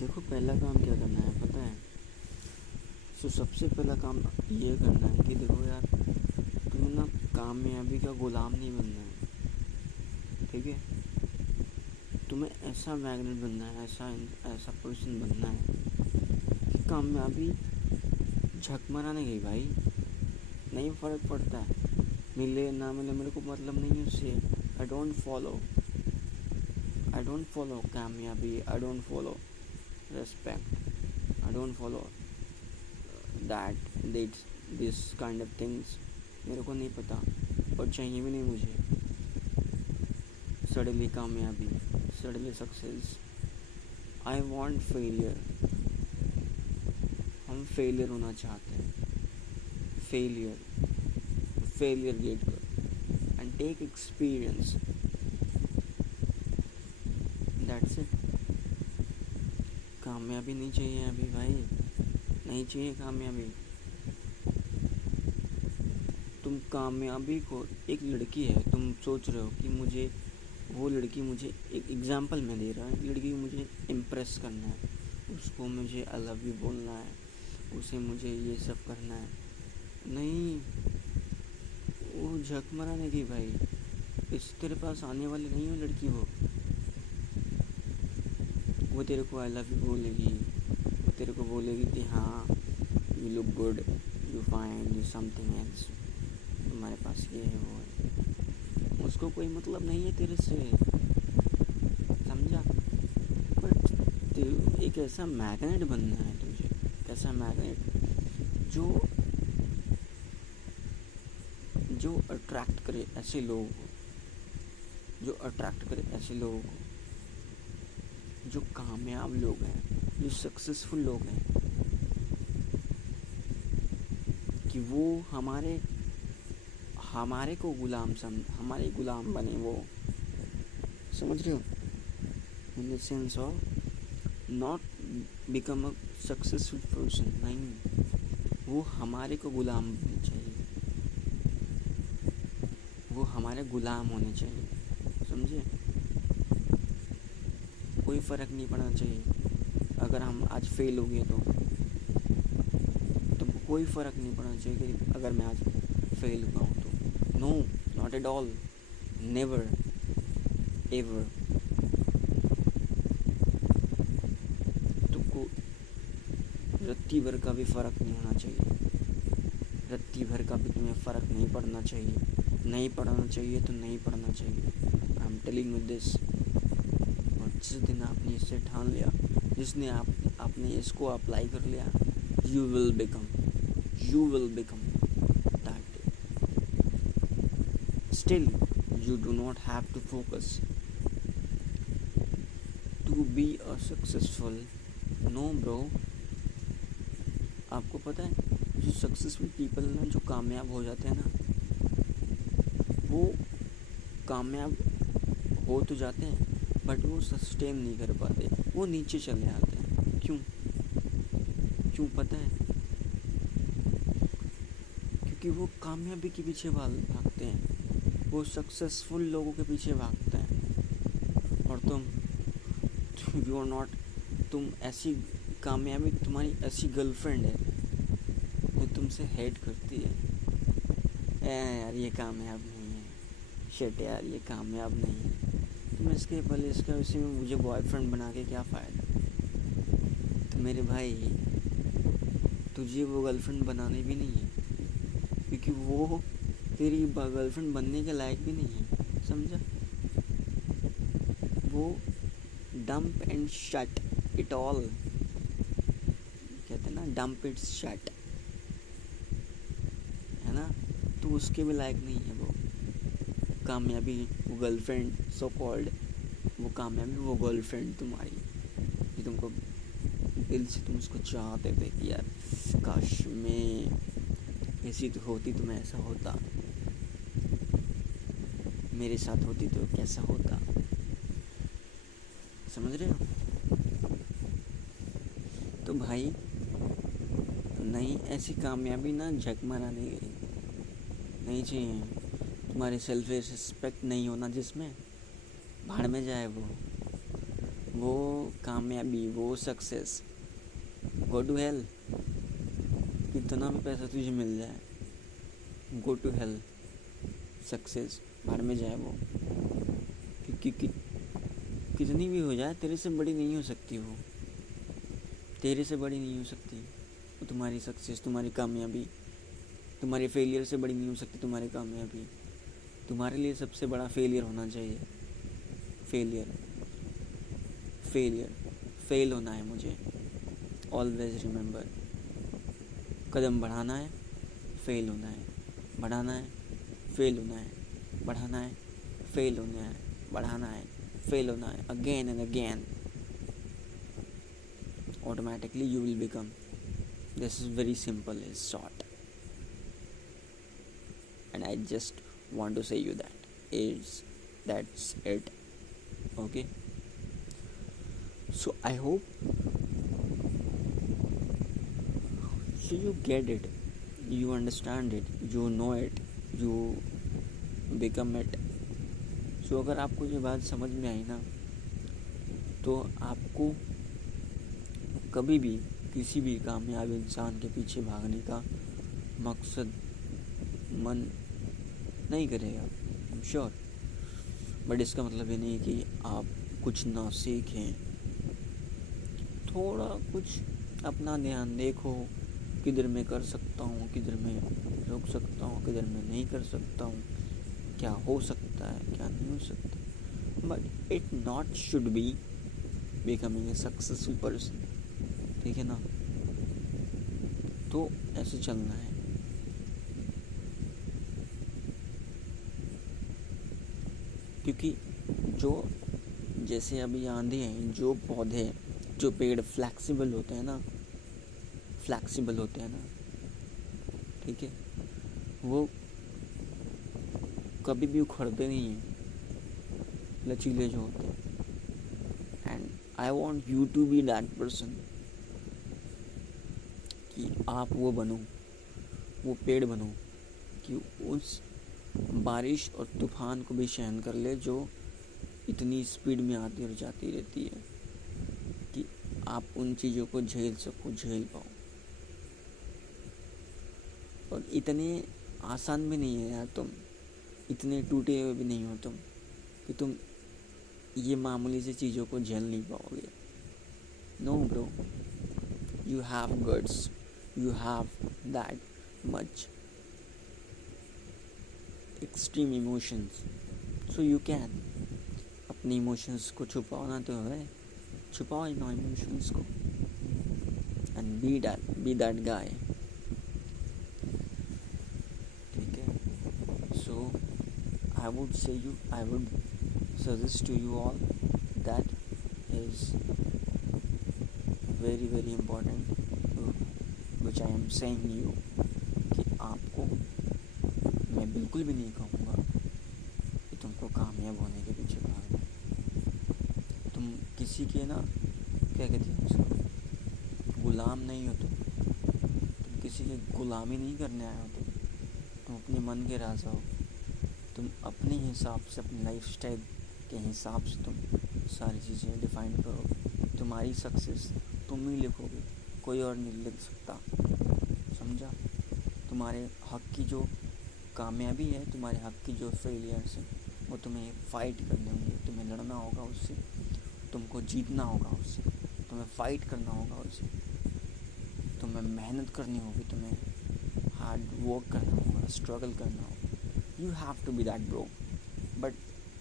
देखो, पहला काम क्या करना है पता है? सबसे पहला काम ये करना है कि देखो यार, तुम्हें ना कामयाबी का गुलाम नहीं बनना है, ठीक है? तुम्हें ऐसा मैग्नेट बनना है, ऐसा ऐसा पर्सन बनना है कि कामयाबी झक मारा नहीं गई भाई। नहीं फ़र्क पड़ता है, मिले ना मिले, मेरे को मतलब नहीं है उससे। आई डोंट फॉलो कामयाबी, I don't follow respect, I don't follow this kind of things. मेरे को नहीं पता और चाहिए भी नहीं मुझे। सडनली कामयाबी, suddenly success, I want failure. हम फेलियर होना चाहते हैं, फेलियर गेट कर and take experience, that's it. कामयाबी नहीं चाहिए अभी भाई, नहीं चाहिए कामयाबी। तुम कामयाबी को, एक लड़की है, तुम सोच रहे हो कि मुझे वो लड़की, मुझे एक एग्जांपल में दे रहा है, लड़की मुझे इम्प्रेस करना है, उसको मुझे आई लव यू बोलना है, उसे मुझे ये सब करना है। नहीं, वो झक मराने की भाई, इस तेरे पास आने वाली नहीं हो लड़की। वो तेरे को आई लव यू बोलेगी, वो तेरे को बोलेगी कि हाँ you look good, you find you something else, तुम्हारे पास ये है वो है। उसको कोई मतलब नहीं है तेरे से, समझा? बट एक ऐसा मैग्नेट बनना है तुझे, कैसा मैग्नेट जो अट्रैक्ट करे ऐसे लोगों को, जो अट्रैक्ट करे ऐसे लोगों को, जो कामयाब लोग हैं, जो सक्सेसफुल लोग हैं, कि वो हमारे को हमारे गुलाम बने। वो समझ रहे हो? In the sense of not become a successful person, नहीं, वो हमारे को गुलाम बनने चाहिए, वो हमारे गुलाम होने चाहिए, समझे? कोई फ़र्क नहीं पड़ना चाहिए अगर हम आज फेल हो गए तो तुमको कोई फ़र्क नहीं पड़ना चाहिए कि अगर मैं आज फेल हुआ हूँ तो। No, not at all, never ever. तुमको रत्ती भर का भी फ़र्क नहीं होना चाहिए, रत्ती भर का भी तुम्हें फ़र्क नहीं पड़ना चाहिए। नहीं पढ़ना चाहिए तो नहीं पढ़ना चाहिए, आई एम टेलिंग यू दिस। जिस दिन आपने इसे ठान लिया, जिसने आपने इसको अप्लाई कर लिया, you will become that. Still you do not have to focus to be a successful. No bro, आपको पता है जो सक्सेसफुल पीपल ना, जो कामयाब हो जाते हैं ना, वो कामयाब हो तो जाते हैं बट वो सस्टेन नहीं कर पाते, वो नीचे चले आते हैं। क्यों पता है? क्योंकि वो कामयाबी के पीछे भागते हैं, वो सक्सेसफुल लोगों के पीछे भागते हैं। और यू आर नॉट, तुम ऐसी कामयाबी, तुम्हारी ऐसी गर्लफ्रेंड है जो तुमसे हेट करती है, यार ये कामयाब नहीं है, शिट यार ये कामयाब नहीं है, तुम इसके पहले इसका उसी में मुझे बॉयफ्रेंड बना के क्या फ़ायदा? तो मेरे भाई, तुझे वो गर्लफ्रेंड बनानी भी नहीं है, क्योंकि वो तेरी गर्लफ्रेंड बनने के लायक भी नहीं है, समझा? वो dump and shut it all, कहते हैं ना, डंप इट शट, है ना? तो उसके भी लायक नहीं है वो कामयाबी, वो गर्लफ्रेंड सो कॉल्ड, वो कामयाबी, वो गर्लफ्रेंड तुम्हारी, कि तुमको दिल से तुम उसको चाहते थे कि यार काश मैं ऐसी तो होती, तो मैं ऐसा होता, मेरे साथ होती तो कैसा होता, समझ रहे हो? तो भाई नहीं, ऐसी कामयाबी ना झक मारा नहीं गई, नहीं चाहिए। तुम्हारी सेल्फ रिस्पेक्ट नहीं होना जिसमें, भाड़ में जाए वो कामयाबी, वो सक्सेस, गो टू हेल। कितना भी पैसा तुझे मिल जाए, गो टू हेल। सक्सेस बाहर में जाए वो, क्योंकि कितनी भी हो जाए तेरे से बड़ी नहीं हो सकती वो, तेरे से बड़ी नहीं हो सकती वो। तुम्हारी सक्सेस, तुम्हारी कामयाबी, तुम्हारे फेलियर से बड़ी नहीं हो सकती तुम्हारी कामयाबी। तुम्हारे लिए सबसे बड़ा फेलियर होना चाहिए। फेलियर, फेलियर, फेल होना है मुझे। ऑलवेज रिमेंबर, कदम बढ़ाना है, फेल होना है, बढ़ाना है, फेल होना है, बढ़ाना है, फेल होना है, बढ़ाना है, फेल होना है, again and again. Automatically you will become. This is very simple, it's short, and I just want to say you that's it. Okay, so I hope so you get it, you understand it, you know it, you become it. So अगर आपको ये बात समझ में आई ना, तो आपको कभी भी किसी भी कामयाब इंसान के पीछे भागने का मकसद मन नहीं करेगा, आई एम श्योर। बट इसका मतलब ये नहीं कि आप कुछ ना सीखें। थोड़ा कुछ अपना ध्यान देखो, किधर मैं कर सकता हूँ, किधर मैं रुक सकता हूँ, किधर मैं नहीं कर सकता हूँ, क्या हो सकता है, क्या नहीं हो सकता। But it not should be becoming a successful person, ठीक है ना। तो ऐसे चलना है। क्योंकि जो जैसे अभी आंधी है, जो पौधे, जो पेड़ फ्लैक्सिबल होते हैं ना, ठीक है, वो कभी भी उखड़ते नहीं हैं, लचीले जो होते हैं। And I want you to be that person, कि आप वो बनो, वो पेड़ बनो कि उस बारिश और तूफान को भी सहन कर ले, जो इतनी स्पीड में आती और जाती रहती है, कि आप उन चीज़ों को झेल सको, झेल पाओ। और इतने आसान भी नहीं है यार, तुम इतने टूटे हुए भी नहीं हो तुम, कि तुम ये मामूली सी चीज़ों को झेल नहीं पाओगे। No bro, you have guts, you have that much extreme emotions, so you can। अपनी इमोशंस को छुपाओ ना, तो है छुपाओ इन इमोशंस को, and be that guy, ठीक है। so I would suggest to you all that is very very important, which I am saying you, कि आपको मैं बिल्कुल भी नहीं कहूँगा कि तुमको कामयाब होने के पीछे भागना। तुम किसी के ना, क्या कहते हैं उसको, गुलाम नहीं हो तुम किसी के गुलामी नहीं करने आए हो तुम अपने मन के राजा हो। तुम अपने हिसाब से, अपने लाइफस्टाइल के हिसाब से तुम सारी चीज़ें डिफाइन करो। तुम्हारी सक्सेस तुम ही लिखोगे, कोई और नहीं लिख सकता, समझा। तुम्हारे हक की जो कामयाबी है, तुम्हारे हक की जो फेलियर्स हैं, वो तुम्हें फ़ाइट करने होंगे, तुम्हें लड़ना होगा उससे, तुमको जीतना होगा उससे, तुम्हें फ़ाइट करना होगा उससे, तुम्हें मेहनत करनी होगी, तुम्हें हार्ड वर्क करना होगा, स्ट्रगल करना होगा। You have to be that bro, but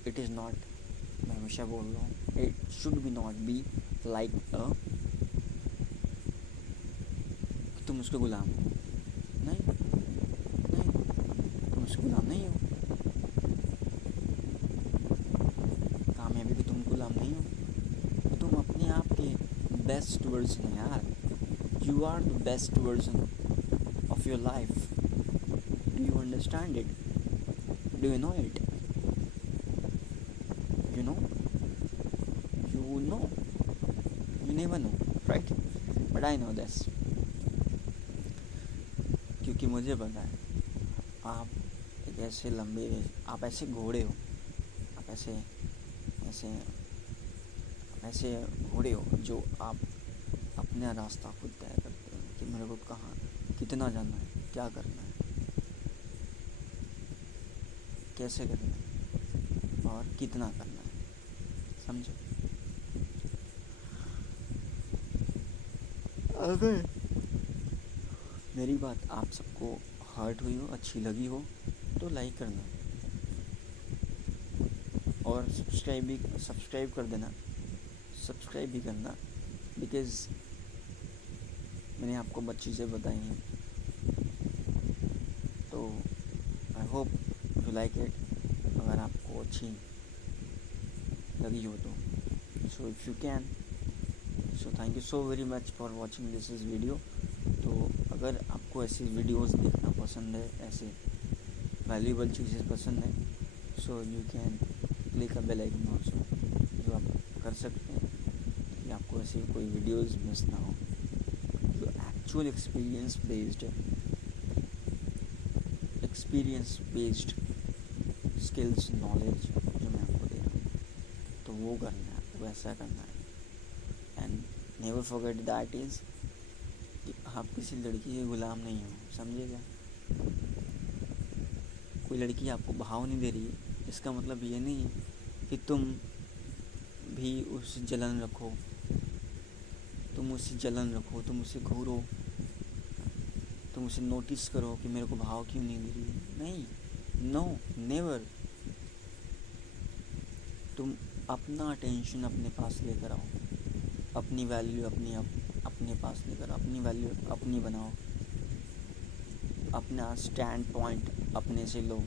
it is not, मैं हमेशा बोल रहा हूँ, it should be not be like तुम उसके गुलाम हो। नहीं, तुम उसके गुलाम नहीं हो। कामयाबी के तुम गुलाम नहीं हो, तुम अपने आप के बेस्ट वर्जन हो यार। You are the best version of your life. Do you understand it? Do you know it? You know, you never know, right? But I know this, क्योंकि मुझे पता है आप एक ऐसे आप ऐसे घोड़े हो, आप ऐसे घोड़े हो जो आप अपना रास्ता खुद तय करते हो कि मेरे को कहाँ कितना जाना है, क्या करना है, कैसे करना है और कितना करना है, समझे। अगर मेरी बात आप सबको हर्ट हुई हो, अच्छी लगी हो, तो लाइक करना और सब्सक्राइब कर देना, सब्सक्राइब भी करना, बिकॉज़ मैंने आपको बहुत चीज़ें बताई हैं। तो I hope you like it. अगर आपको अच्छी लगी हो तो so if you can, so thank you so very much for watching this is video. तो अगर आपको ऐसी वीडियोस देखना पसंद है, ऐसे वैल्यूएबल चीज़ें पसंद है, so you can click a bell icon also, जो आप कर सकते हैं कि आपको ऐसी कोई वीडियोस मिस ना हो, जो actual experience based skills knowledge जो मैं आपको दे रहा हूँ, तो वो करना है, आपको वैसा करना है। And never forget that is कि आप किसी लड़की के गुलाम नहीं हो, समझिएगा। कोई लड़की आपको भाव नहीं दे रही है, इसका मतलब ये नहीं है कि तुम भी उससे जलन रखो, तुम उससे घूरो, तुम उसे नोटिस करो कि मेरे को भाव क्यों नहीं दे रही है। नहीं, नो, नेवर। तुम अपना अटेंशन अपने पास लेकर आओ, अपनी वैल्यू अपने पास लेकर, अपनी वैल्यू अपनी बनाओ, अपना स्टैंड पॉइंट अपने से लो,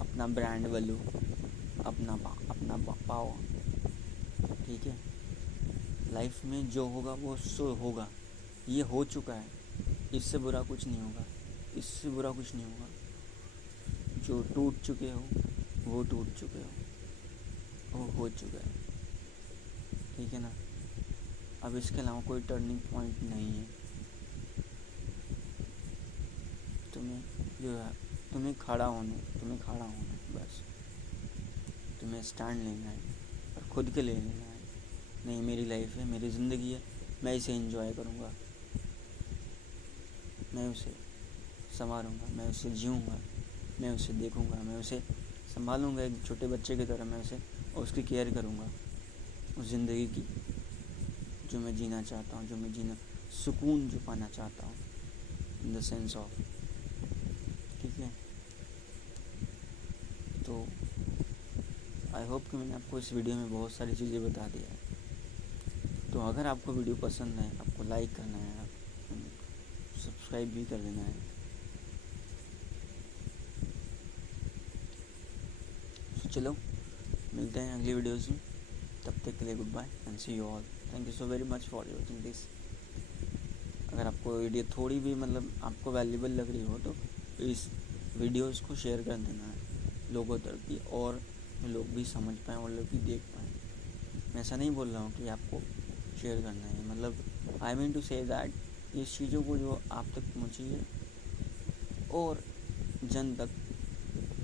अपना ब्रांड वैल्यू अपना पाओ, ठीक है। लाइफ में जो होगा वो सो होगा, ये हो चुका है, इससे बुरा कुछ नहीं होगा, जो टूट चुके हो वो टूट चुके हो, वो हो चुका है, ठीक है ना। अब इसके अलावा कोई टर्निंग पॉइंट नहीं है। तुम्हें खड़ा होना है, बस तुम्हें स्टैंड लेना है और खुद के लिए लेना है। नहीं, मेरी लाइफ है, मेरी ज़िंदगी है, मैं इसे एंजॉय करूँगा, मैं उसे संवारूँगा, मैं उसे जीऊँगा, मैं उसे देखूँगा, मैं उसे संभालूँगा एक छोटे बच्चे की तरह, मैं उसे और उसकी केयर करूँगा, उस ज़िंदगी की जो मैं जीना चाहता हूँ, सुकून जो पाना चाहता हूँ, इन द सेंस ऑफ, ठीक है। तो आई होप कि मैंने आपको इस वीडियो में बहुत सारी चीज़ें बता दी है। तो अगर आपको वीडियो पसंद है, आपको लाइक करना है, सब्सक्राइब भी कर देना है। तो चलो मिलते हैं अगली वीडियोज़ में, तब तक के लिए good bye and see you all. Thank you so very much for watching this. अगर आपको वीडियो थोड़ी भी आपको वैल्यूबल लग रही हो तो इस वीडियोस को शेयर कर देना है लोगों तक की, और लोग भी समझ पाएँ और लोग भी देख पाएँ। मैं ऐसा नहीं बोल रहा हूँ कि आपको शेयर करना है, I mean to say that इस चीज़ों को जो आप तक पहुँचिए और जन तक,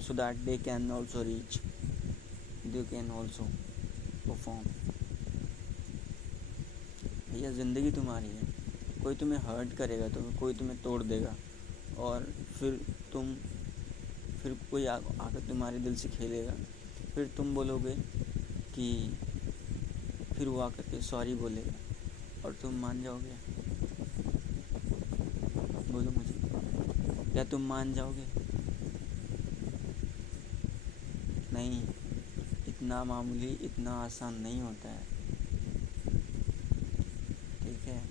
so that they can also reach, they can also perform. भैया ज़िंदगी तुम्हारी है, कोई तुम्हें हर्ट करेगा तो कोई तुम्हें तोड़ देगा, और फिर कोई आकर तुम्हारे दिल से खेलेगा, फिर तुम बोलोगे कि, फिर वो आकर के सॉरी बोलेगा और तुम मान जाओगे? बोलो मुझे, क्या तुम मान जाओगे? नहीं, इतना मामूली, इतना आसान नहीं होता है, ठीक है।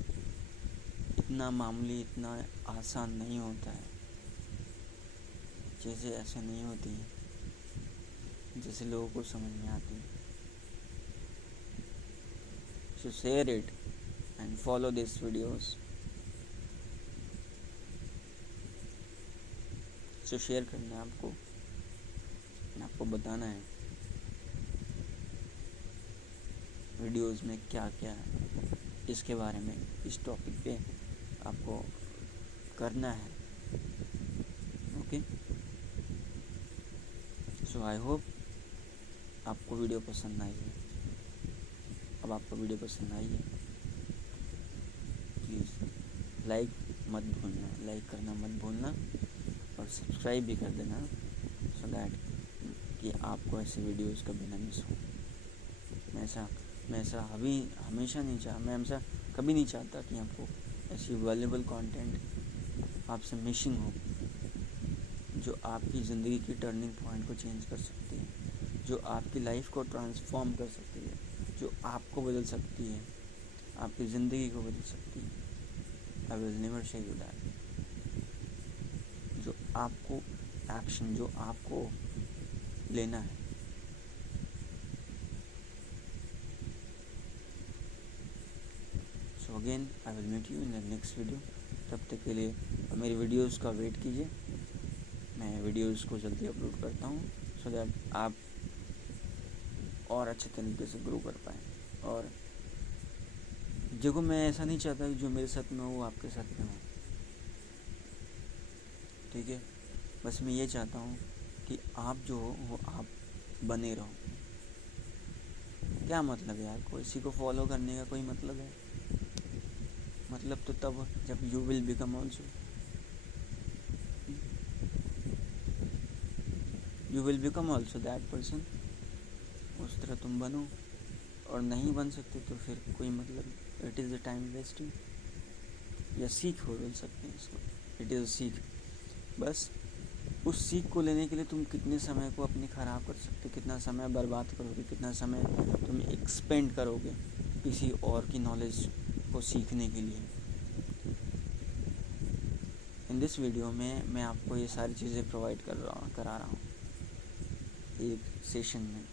इतना मामूली, इतना आसान नहीं होता है, चीज़ें ऐसे नहीं होती हैं जैसे लोगों को समझ में आती है। So share it and follow these videos. So share करना है आपको बताना है वीडियोस में क्या क्या है, इसके बारे में, इस टॉपिक पे आपको करना है, ओके। सो आई होप आपको वीडियो पसंद आई है। अब आपको वीडियो पसंद आई है, प्लीज़ लाइक मत भूलना, लाइक करना मत भूलना और सब्सक्राइब भी कर देना, सो दैट कि आपको ऐसे वीडियोस कभी ना मिस हो। मैं ऐसा अभी हमेशा नहीं मैं ऐसा कभी नहीं चाहता कि आपको ऐसी वैल्यूबल कंटेंट आपसे मिसिंग हो, जो आपकी ज़िंदगी की टर्निंग पॉइंट को चेंज कर सकती है, जो आपकी लाइफ को ट्रांसफॉर्म कर सकती है, जो आपको बदल सकती है, आपकी ज़िंदगी को बदल सकती है। I will never say you that. जो आपको एक्शन, जो आपको लेना है। So again I will meet you in the next video. तब तक के लिए मेरी वीडियोस का वेट कीजिए, मैं वीडियोस को जल्दी अपलोड करता हूँ, सो दैट आप और अच्छे तरीके से ग्रो कर पाएँ। और देखो, मैं ऐसा नहीं चाहता कि जो मेरे साथ में हो वो आपके साथ में हो, ठीक है। बस मैं ये चाहता हूँ कि आप जो हो वो आप बने रहो। क्या मतलब है यार, किसी को फॉलो करने का कोई मतलब है? मतलब तो तब जब you will become also, you will become also that person. उस तरह तुम बनो, और नहीं बन सकते तो फिर कोई मतलब, it is a time wasting. या सीख हो बोल सकते हैं इसको, इट इज़ अ सीख। बस उस सीख को लेने के लिए तुम कितने समय को अपनी ख़राब कर सकते हो, कितना समय बर्बाद करोगे, कितना समय तुम एक्सपेंड करोगे किसी और की नॉलेज को सीखने के लिए। इन दिस वीडियो में मैं आपको ये सारी चीज़ें प्रोवाइड करा रहा हूँ एक सेशन में।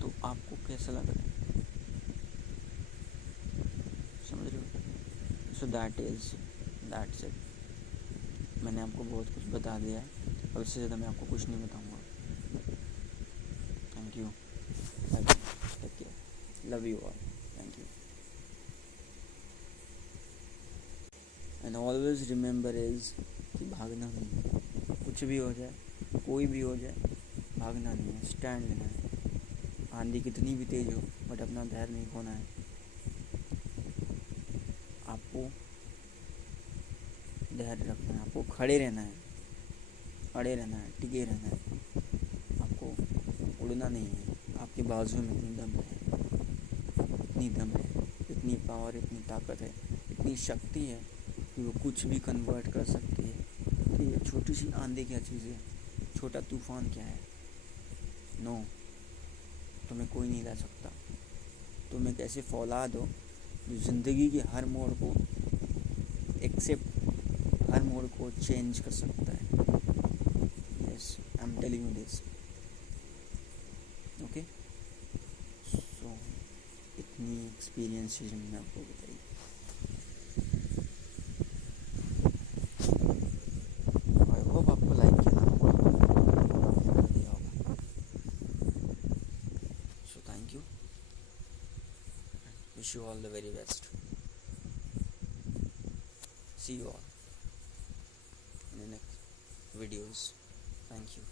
तो आपको कैसा लग रहा है, समझ रहे हो? So that's it. मैंने आपको बहुत कुछ बता दिया है, अब इससे ज़्यादा मैं आपको कुछ नहीं बताऊँगा। Thank you, take care, love you all, thank you. And always remember is कि भागना नहीं है, कुछ भी हो जाए, कोई भी हो जाए, भागना नहीं है, स्टैंड लेना है। आंधी कितनी भी तेज़ हो, बट अपना धैर्य नहीं खोना है। आपको धैर्य रखना है, आपको खड़े रहना है, अड़े रहना है, टिके रहना है। आपको उड़ना नहीं है। आपके बाजू में इतनी दम है, इतनी पावर, इतनी ताकत है, इतनी शक्ति है कि वो कुछ भी कन्वर्ट कर सकती है। कि ये छोटी सी आंधी क्या चीज़ है, छोटा तूफान क्या है? नो, तुम्हें कोई नहीं ला सकता। तुम एक ऐसे फौलाद हो जो ज़िंदगी के हर मोड़ को एक्सेप्ट, हर मोड़ को चेंज कर सकता है। Yes, I am telling you this, okay. So इतनी एक्सपीरियंसेस मैंने आपको बताई। आई होप आपको लाइक किया होगा। So thank you, wish you all the very best. See you all in the next videos. Thank you.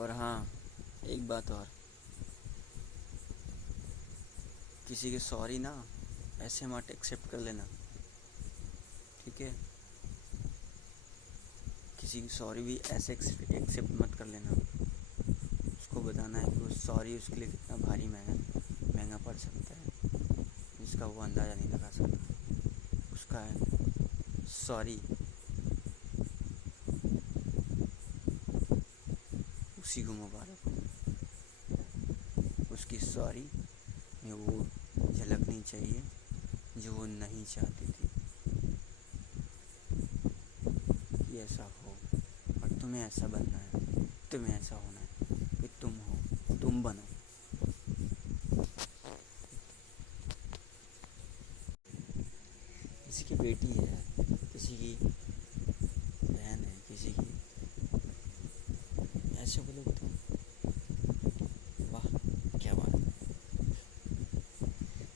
और हाँ, एक बात और, किसी के सॉरी ना ऐसे मत एक्सेप्ट कर लेना, ठीक है? किसी की सॉरी भी ऐसे एक्सेप्ट मत कर लेना। उसको बताना है कि वो सॉरी उसके लिए कितना भारी महंगा पड़ सकता है, जिसका वो अंदाज़ा नहीं लगा सकता। उसका है सॉरी उसी को मुबारक हो। उसकी सॉरी में वो झलकनी चाहिए जो वो नहीं चाहती थी कि ऐसा हो, और तुम्हें ऐसा बनना है, तुम्हें ऐसा होना है कि तुम हो, तुम बनो। किसी की बेटी है, किसी की बहन है, किसी की, ऐसे बोलोगे तुम, वाह क्या बात है,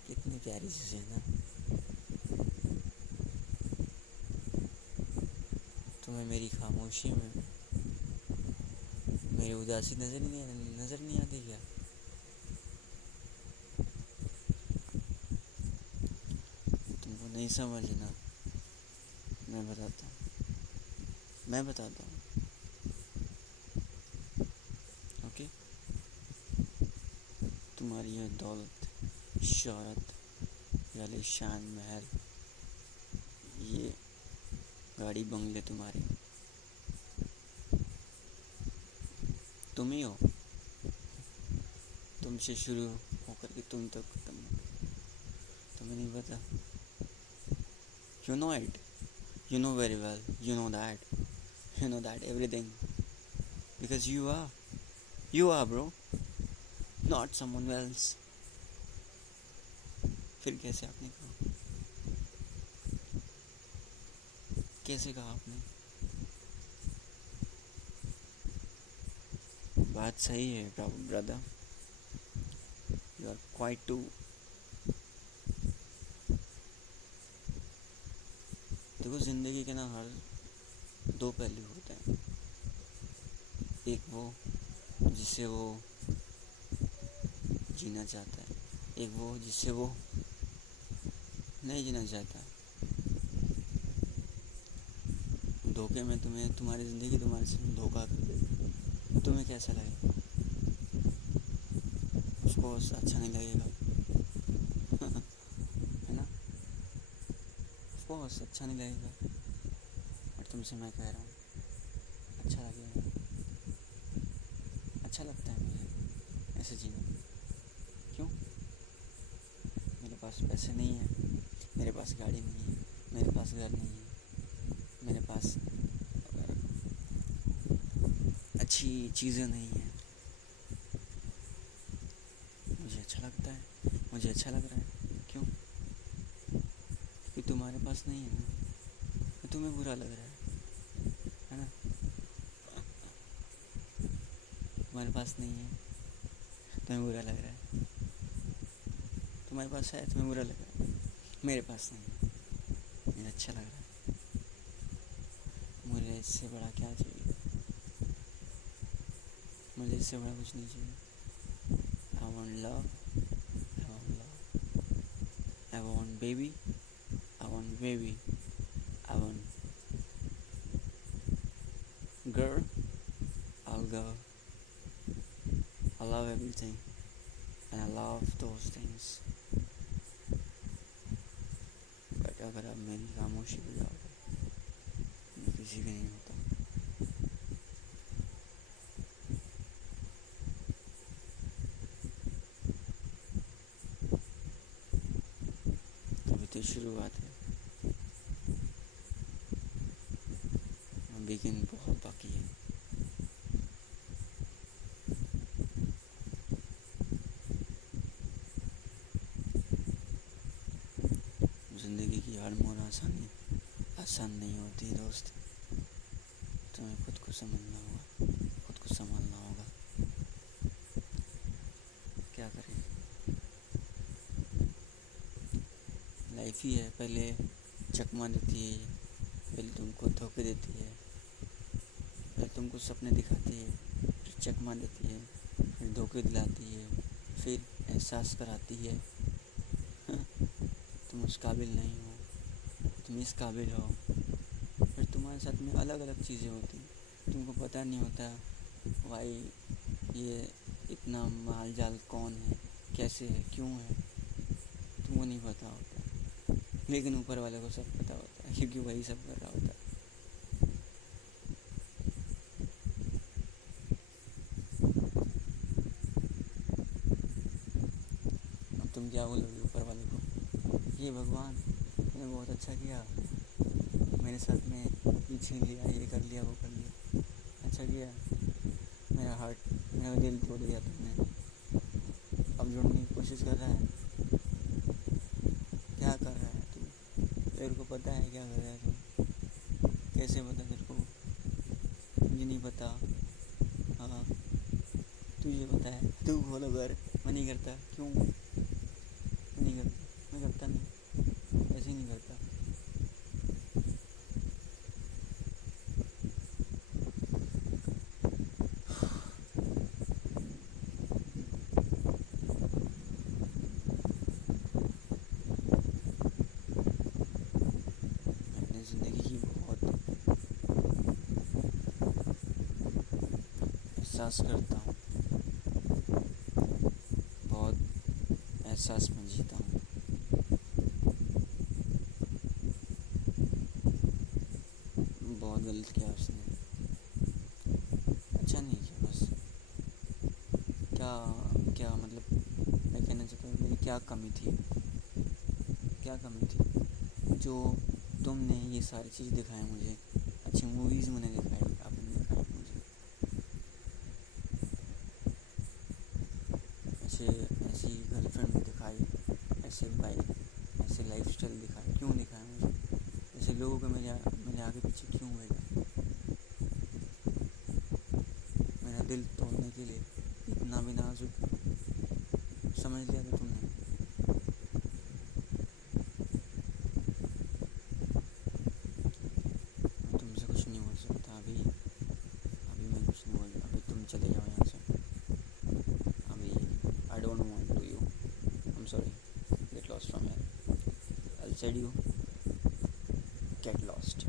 कितनी प्यारी चीज़ है ना। तुम्हें मेरी खामोशी में मेरी उदासी नज़र नहीं आती क्या? नहीं समझना, मैं बताता हूँ, मैं बताता हूँ। ओके, तुम्हारी ये दौलत, शोहरत, ये आलीशान महल, ये गाड़ी बंगले तुम्हारे, तुम ही हो। तुमसे शुरू होकर के तुम तक खत्म हो। तुम्हें नहीं पता? You know it, you know very well, you know that everything, because you are bro, not someone else. फिर कैसे आपने कहा, कैसे कहा आपने? बात सही है brother, you are quite too. देखो, जिंदगी के ना हर दो पहलू होते हैं। एक वो जिससे वो जीना चाहता है, एक वो जिससे वो नहीं जीना चाहता। धोखे में तुम्हारी ज़िंदगी तुम्हारे से धोखा कर दे, तो तुम्हें कैसा लगेगा? उसको अच्छा नहीं लगेगा है ना? उसको अच्छा नहीं लगेगा, और तुमसे मैं कह रहा हूँ अच्छा लगेगा। अच्छा लगता है मुझे ऐसे जीना। क्यों? मेरे पास पैसे नहीं है, मेरे पास गाड़ी नहीं है, मेरे पास घर नहीं है, मेरे पास अच्छी चीज़ें नहीं हैं, मुझे अच्छा लगता है, मुझे अच्छा लग रहा है। क्यों? क्योंकि तुम्हारे पास नहीं है ना, तो तुम्हें बुरा लग रहा है ना? तुम्हारे पास नहीं है, तुम्हें बुरा लग रहा है। तुम्हारे पास है, तुम्हें बुरा लग रहा है। मेरे पास नहीं है, मुझे अच्छा लग रहा है। मुझे इससे बड़ा क्या चाहिए? मुझे इससे बड़ा कुछ नहीं चाहिए। I want love, I want love, I want baby, I want baby, I want girl, I'll go. I love everything and I love those things. But अगर आप मेरी खामोशी पे जाओगे, मैं किसी का नहीं होता। अभी तो शुरुआत है, बिगिन बहुत बाकी है। जिंदगी की हर मोड़ आसान नहीं होती दोस्त। तुम्हें खुद को समझना होगा, खुद को संभालना होगा। क्या करें, लाइफ ही है। पहले चकमा देती है, पहले तुमको धोखे देती है, पहले तुमको सपने दिखाती है, फिर चकमा देती है, फिर धोखे दिलाती है, फिर एहसास कराती है तुम उस काबिल नहीं हो, तुम इस काबिल हो। फिर तुम्हारे साथ में अलग अलग चीज़ें होती हैं, तुमको पता नहीं होता भाई ये इतना माल जाल कौन है, कैसे है, क्यों है, तुमको नहीं पता होता। लेकिन ऊपर वाले को सब पता होता है, क्योंकि वही सब कर रहा होता है। अब तुम क्या बोलोगे ऊपर वाले को? ये भगवान, तुमने बहुत अच्छा किया, मेरे साथ में पीछे लिया, ये कर लिया, वो कर लिया, अच्छा किया। मेरा हार्ट, मेरा दिल तोड़ दिया तुमने। अब जोड़ने की कोशिश कर रहा है। क्या कर रहा है तू? तेरे को पता है क्या कर रहा है तू? कैसे पता तेरे को? मुझे नहीं पता। हाँ, तुझे पता है। तू खोलो घर, मैं नहीं करता। क्यों नहीं करता? मैं करता नहीं, ऐसे ही नहीं करता। एहसास करता हूँ, बहुत एहसास में जीता हूँ। बहुत गलत किया उसने, अच्छा नहीं किया बस। क्या क्या मतलब, मैं कहना चाहता हूँ मेरी क्या कमी थी, क्या कमी थी जो तुमने ये सारी चीज़ दिखाई मुझे, अच्छी मूवीज़ मैंने दिखाई, आपने दिखाई मुझे, ऐसे ऐसी गर्लफ्रेंड भी दिखाई, ऐसे बाइक, ऐसे लाइफस्टाइल दिखाई, क्यों दिखाया मुझे? ऐसे लोगों को मेरे आगे पीछे क्यों भेजा? मेरा दिल तोड़ने के लिए इतना भी नाजुक समझ लिया था तुमने? मैं तुमसे कुछ नहीं बोल सकता अभी, अभी मैं कुछ नहीं बोल, अभी तुम चले जाओ यहाँ से। अभी I don't want to you, I am sorry, get lost from here, I will said you, get lost.